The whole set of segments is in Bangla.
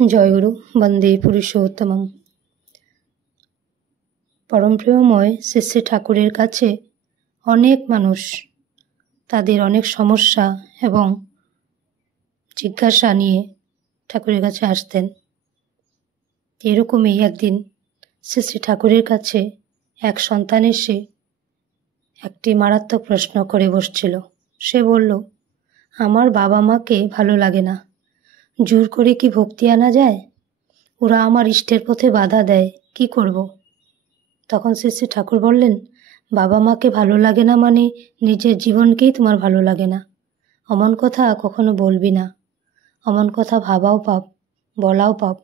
জয়গুরু বন্দে পুরুষোত্তমম। পরমপ্রেমময় শ্রী শ্রী ঠাকুরের কাছে অনেক মানুষ তাদের অনেক সমস্যা এবং জিজ্ঞাসা নিয়ে ঠাকুরের কাছে আসতেন। এরকমই একদিন শ্রী শ্রী ঠাকুরের কাছে এক সন্তান এসে একটি মারাত্মক প্রশ্ন করে বসছিল। সে বলল, আমার বাবা মাকে ভালো লাগে না, জোর করে কি ভক্তি আনা যায়? ওরা আমার ইষ্টের পথে বাধা দেয়, কি করব? তখন শ্রী শ্রী ঠাকুর বললেন, বাবা মাকে ভালো লাগে না মানে নিজের জীবনকেই তোমার ভালো লাগে না। অমন কথা কখনো বলবি না। অমন কথা ভাবাও পাপ, বলাও পাপ,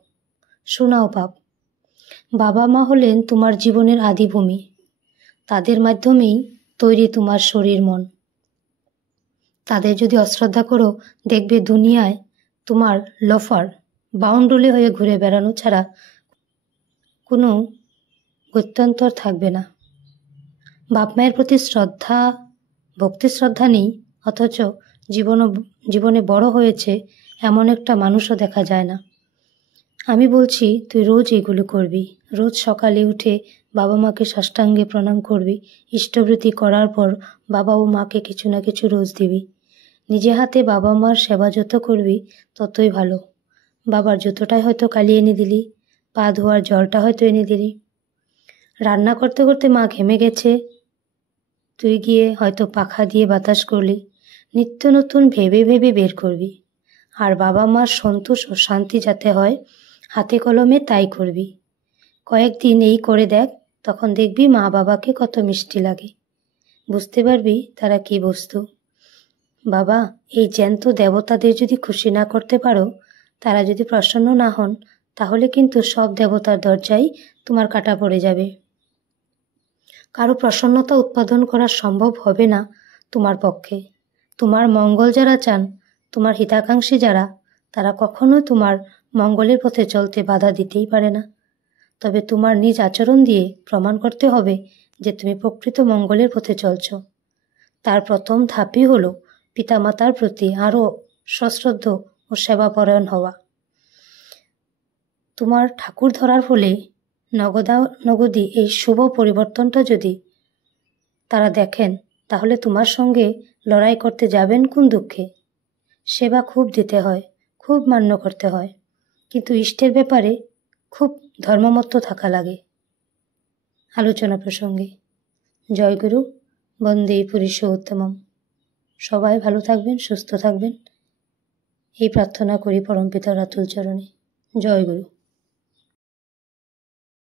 শোনাও পাপ। বাবা মা হলেন তোমার জীবনের আদিভূমি। তাদের মাধ্যমেই তৈরি তোমার শরীর মন। তাদের যদি অশ্রদ্ধা করো, দেখবে দুনিয়ায় তোমার লোফার বাউন্ডুলে হয়ে ঘুরে বেড়ানো ছাড়া কোনো গত্যন্তর থাকবে না। বাপ মায়ের প্রতি শ্রদ্ধা, ভক্তি শ্রদ্ধা নেই, অথচ জীবনে বড় হয়েছে এমন একটা মানুষও দেখা যায় না। আমি বলছি, তুই রোজ এগুলো করবি। রোজ সকালে উঠে বাবা মাকে সাষ্টাঙ্গে প্রণাম করবি। ইষ্টবৃত্তি করার পর বাবা ও মাকে কিছু না কিছু রোজ দিবি। নিজে হাতে বাবা মার সেবা যত করবি ততই ভালো। বাবার জুতোটাই হয়তো কালি এনে দিলি, পা ধোয়ার জলটা হয়তো এনে দিলি। রান্না করতে করতে মা ঘেমে গেছে, তুই গিয়ে হয়তো পাখা দিয়ে বাতাস করলি। নিত্য নতুন ভেবে ভেবে বের করবি। আর বাবা মার সন্তোষ ও শান্তি যাতে হয়, হাতে কলমে তাই করবি। কয়েকদিন এই করে দেখ, তখন দেখবি মা বাবাকে কত মিষ্টি লাগে। বুঝতে পারবি তারা কি বস্তু। বাবা, এই জ্যান্ত দেবতাদের যদি খুশি না করতে পারো, তারা যদি প্রসন্ন না হন, তাহলে কিন্তু সব দেবতার দরজায় তোমার কাটা পড়ে যাবে। কারো প্রসন্নতা উৎপাদন করা সম্ভব হবে না তোমার পক্ষে। তোমার মঙ্গল যারা চান, তোমার হিতাকাঙ্ক্ষী যারা, তারা কখনো তোমার মঙ্গলের পথে চলতে বাধা দিতেই পারে না। তবে তোমার নিজ আচরণ দিয়ে প্রমাণ করতে হবে যে তুমি প্রকৃত মঙ্গলের পথে চলছ। তার প্রথম ধাপই হলো পিতামাতার প্রতি আরও সশ্রদ্ধ ও সেবাপরায়ণ হওয়া। তোমার ঠাকুর ধরার ফলে নগদী এই শুভ পরিবর্তনটা যদি তারা দেখেন, তাহলে তোমার সঙ্গে লড়াই করতে যাবেন কোন দুঃখে? সেবা খুব দিতে হয়, খুব মান্য করতে হয়, কিন্তু ইষ্টের ব্যাপারে খুব ধর্মমত্ত থাকা লাগে। আলোচনা প্রসঙ্গে জয়গুরু বন্দে পুরুষোত্তমম। সবাই ভালো থাকবেন, সুস্থ থাকবেন, এই প্রার্থনা করি পরমপিতার আতুল চরণে। জয়গুরু।